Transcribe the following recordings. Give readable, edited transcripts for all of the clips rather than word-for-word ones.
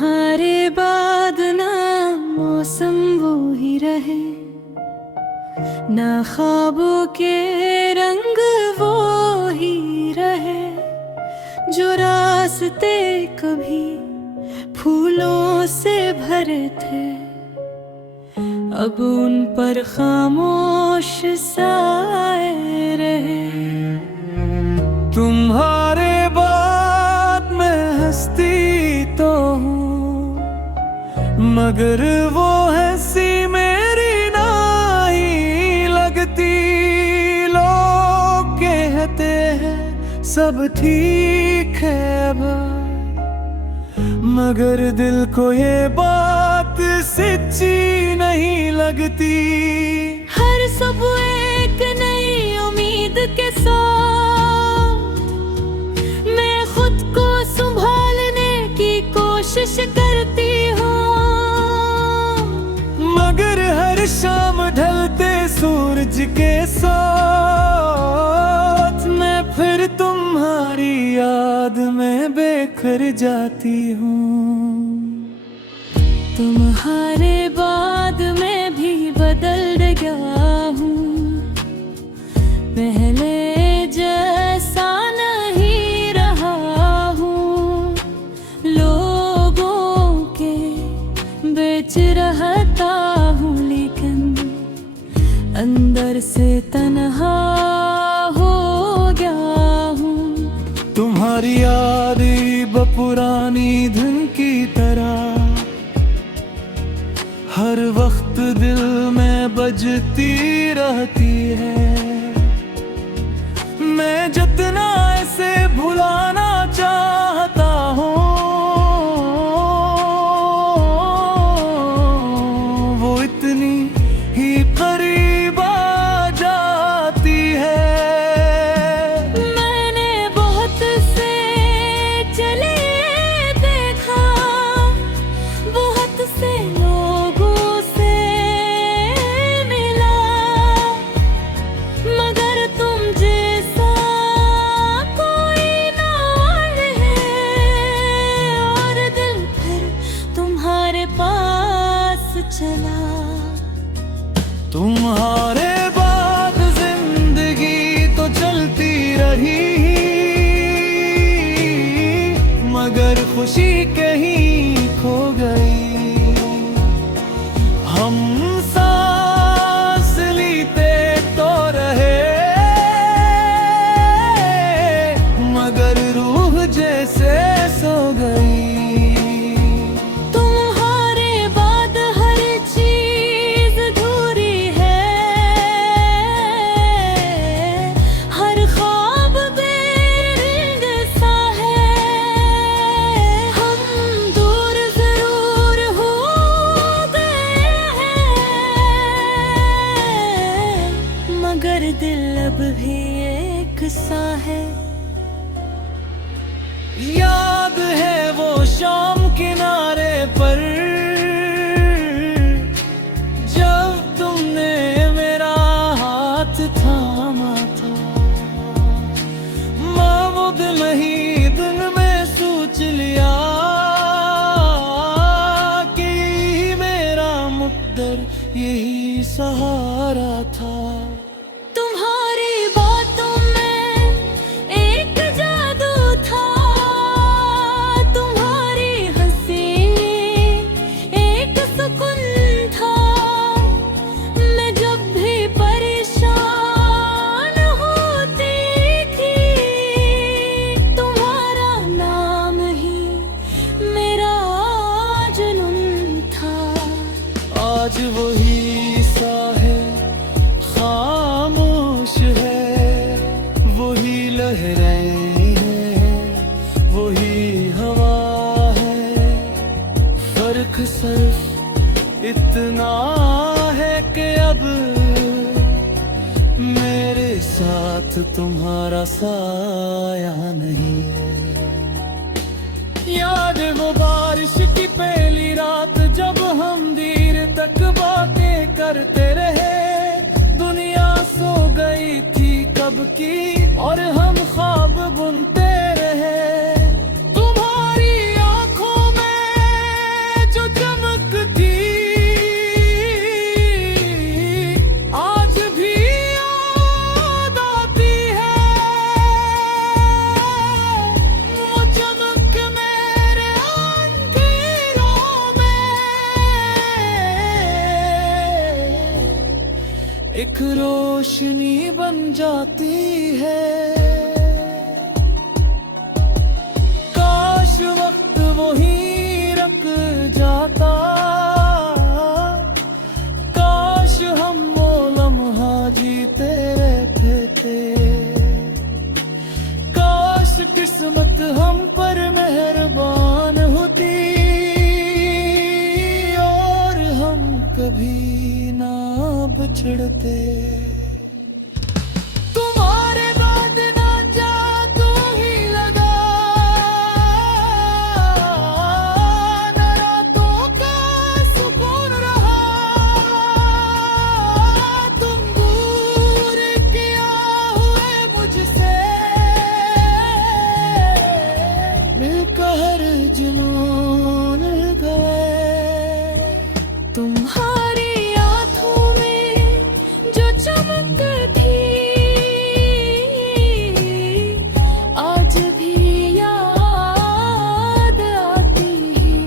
तुम्हारे बाद ना मौसम वो ही रहे, ना ख्वाबों के रंग वो ही रहे, जो रास्ते कभी फूलों से भरे थे अब उन पर खामोश साए रहे। तुम्हारे बाद मैं हंसती तो हूँ, मगर वो हंसी मेरी नहीं लगती। लोग कहते हैं सब ठीक है भाई, मगर दिल को ये बात सच्ची नहीं लगती। हर सुबह एक नई उम्मीद के साथ मैं खुद को संभालने की कोशिश करती हूँ, मगर हर शाम ढलते सूरज के साथ मैं फिर तुम्हारी याद में बिखर जाती हूँ। तुम्हारे बाद मैं भी बदल गया हूँ, पहले जैसा नहीं रहा हूँ। लोगों के बीच रहता हूँ, लेकिन अंदर से तन्हा हो गया हूँ। तुम्हारी याद पुरानी धुन की तरह हर वक्त दिल में बजती रहती है। मैं जितना ऐसे भुलाना चाहता हूँ, वो इतनी ही करीब आ जाती है। मैंने बहुत से चले देखा, बहुत से लोगों से मिला, मगर तुम जैसा कोई ना है, और दिल फिर तुम्हारे पास चला। तुम्हारे बाद जिंदगी तो चलती रही, मगर खुशी कहीं खो गई। हम सांस लेते तो रहे, मगर रूह जैसे सो गई। तुम्हारे बाद हर चीज अधूरी है, हर ख्वाब बेरंग सा है। हम दूर जरूर हो गए हैं, मगर दिल अब भी एक सा है। याद है वो शाम किनारे पर, जब तुमने मेरा हाथ थामा था। माँ वो दिल ही दिल में सोच लिया कि मेरा मुक़द्दर यही सहारा था। तुम्हारी बातों में एक जादू था, तुम्हारी हंसी एक सुकून था। मैं जब भी परेशान होती थी, तुम्हारा नाम ही मेरा जुनून था। आज वही सा है, खामोश है, वही लहरें हैं, वही हवा है। फर्क सिर्फ इतना है कि अब मेरे साथ तुम्हारा साया नहीं है। याद वो बारिश की पहली रात, जब हम देर तक बातें करते रहे। दुनिया सो गई थी कब की, और हम ख्वाब बुनते रहे। तुम्हारी आंखों में एक रोशनी बन जाती है। काश वक्त वहीं रुक जाता, काश हम वो लम्हा जीते रहते थे, काश किस्मत हम पर मेहरबान होती और हम कभी ना बिछड़ते। तुम्हारे बाद ना जा तू ही लगा, न रातों का सुकून रहा। तुम दूर किया हुए मुझसे, मिलकर जुनून गए। तुम्हारी आंखों में जो चमक थी, आज भी याद आती है।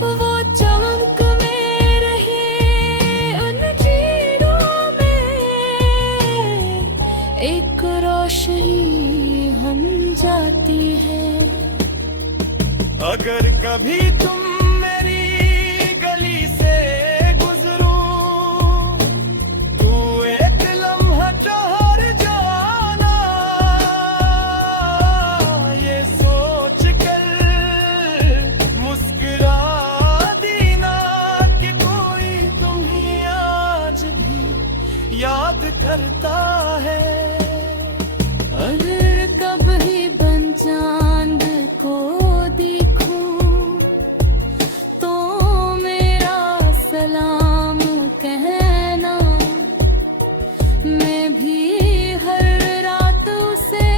वो चमक में रहे उन चीरों में, एक रोशनी हम जाती है। अगर कभी तुम मेरी गली से गुजरो, तू एक लम्हा ठहर जाना, ये सोच कर मुस्कुरा देना कि कोई तुम्हें आज भी याद करता है। अगर कभी बन चांद को देखूं, तो मेरा सलाम कहना। मैं भी हर रात उसे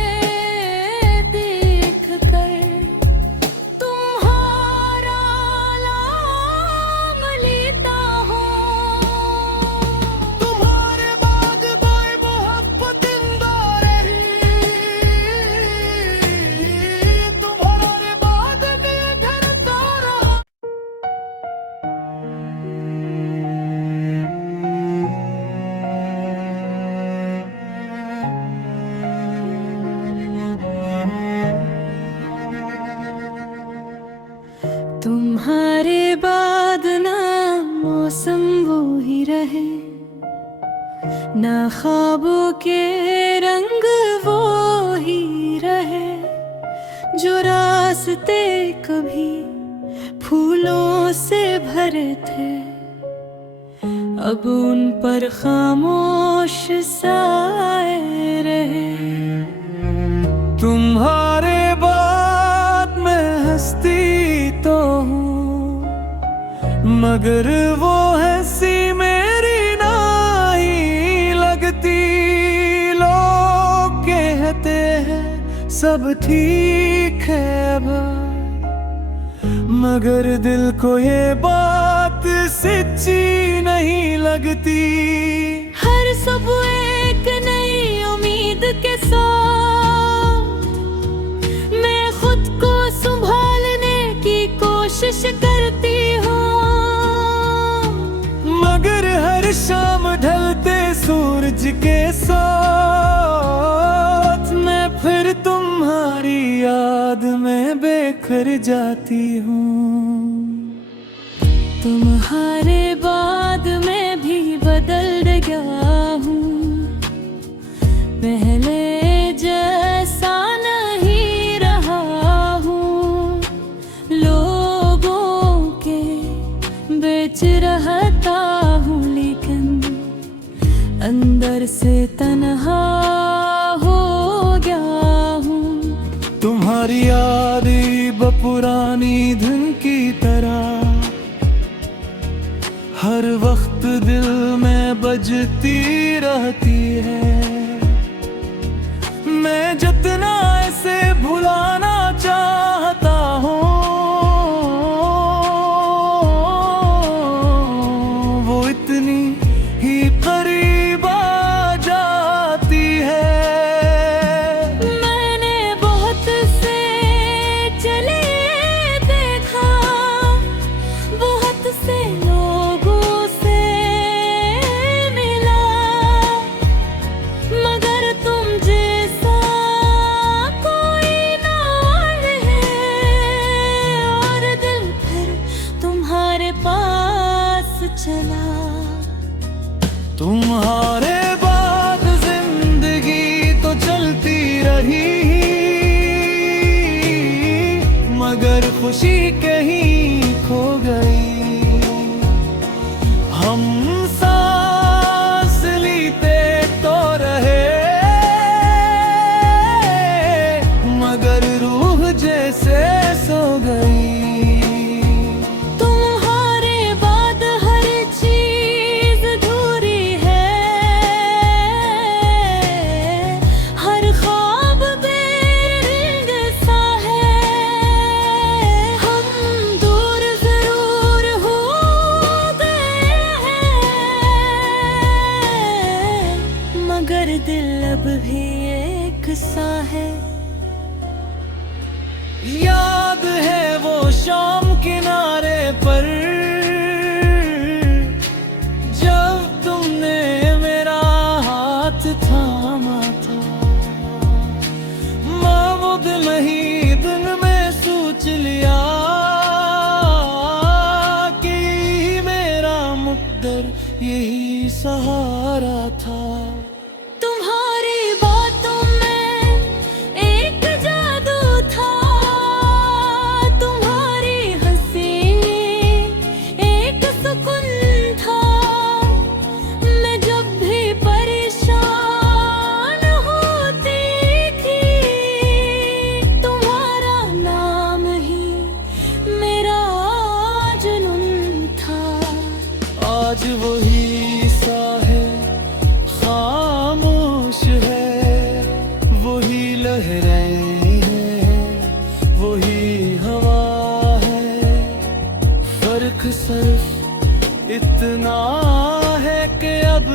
देख कर तुम्हारा नाम लेता हूँ। तुम्हारे बाद कोई मोहब्बत इंदारे रही, तुम्हारे बाद भी डरता रहा। तुम्हारे बाद ना मौसम वो ही रहे, ना ख्वाबों के रंग वो ही रहे, जो रास्ते कभी फूलों से भरे थे, अब उन पर खामोश साए रहे। तुम्हारे बाद मैं हंसती तो हूँ, मगर वो हंसी मेरी नहीं लगती। लोग कहते हैं सब ठीक है अब, मगर दिल को ये बात सच्ची नहीं लगती। हर सुबह एक नई उम्मीद के साथ मैं खुद को संभालने की कोशिश करती हूँ, मगर हर शाम ढलते सूरज के साथ मैं फिर तुम्हारी याद में बेखर जाती हूँ। तुम्हारे बाद मैं भी बदल गया हूँ, पहले जैसा नहीं रहा हूँ। लोगों के बीच रहता हूँ, लेकिन अंदर से तन्हा हो गया हूँ। तुम्हारी याद पुरानी धुन की तरह हर वक्त दिल में बजती रहती है। मैं जितना ऐसे भुलाना चाहता हूँ, वो इतनी ही करीब आ जाती है। मैंने बहुत से चले देखा, बहुत से लोगों से मिला, सहारा था। तुम्हारी बातों में एक जादू था, तुम्हारी हंसी एक सुकून था। मैं जब भी परेशान होती थी, तुम्हारा नाम ही मेरा जुनून था। आज वही साहिल खामोश है, वही लहरें हैं, वही हवा है। फर्क सिर्फ इतना है कि अब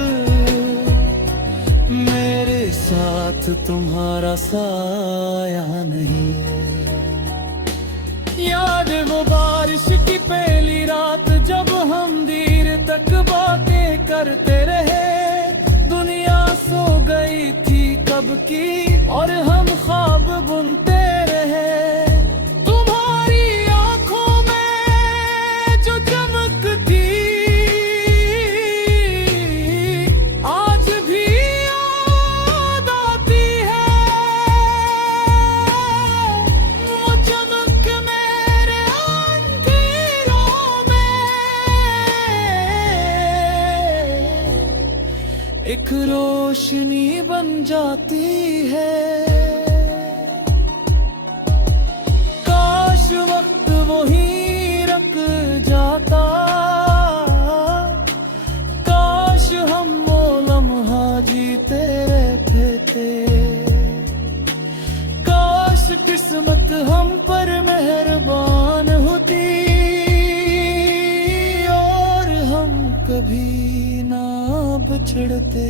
मेरे साथ तुम्हारा साया नहीं है। याद वो बारिश की पहली रात जब हम देर तक बातें करते रहे। दुनिया सो गई थी कब की और हम ख्वाब बुनते रहे। तुम्हारी आंखों में जो चमक थी आज भी याद आती है। वो चमक मेरे अंधेरों में एक रोशनी बन जाती है। काश वक्त वहीं रुक जाता, काश हम वो लम्हा जीते रहते। काश किस्मत हम पर मेहरबान होती और हम कभी ना बिछड़ते।